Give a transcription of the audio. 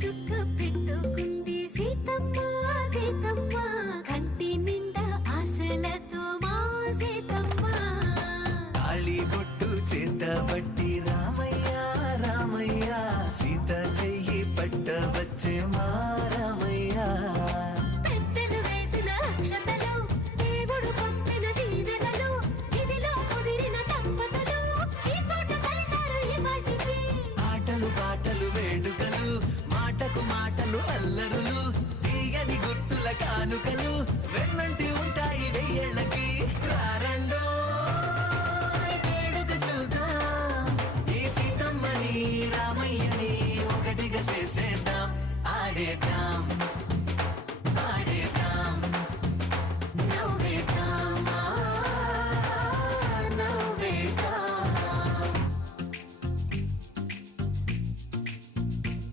చుక్క పెట్టుకుంది సీతమ్మ సీతమ్మ కంటి నిండా ఆశలతో మా సీతమ్మ తాళి బొట్టు చేతబట్టి రామయ్య రామయ్య సీత చెయ్యి పట్టవచ్చే మా రామయ్య పెద్దలు వేసిన అక్షతలు దేవుడు పంపిన దీవెనలు ఇవిలో కుదిరిన దంపతులు ఈ చోట కలిసారు ఈ మాటికి ఆటలు పాటలు వేడుకలు మాటకు మాటలు అల్లరులు తీయని గుర్తుల కానుకలు వెన్నంటి ఉంటాయి వెయ్యేళ్ళకి రారండో వేడుక చూద్దాం ఈ సీతమ్మని రామయ్యని ఒకటిగా చేసేద్దాం ఆడేద్దాం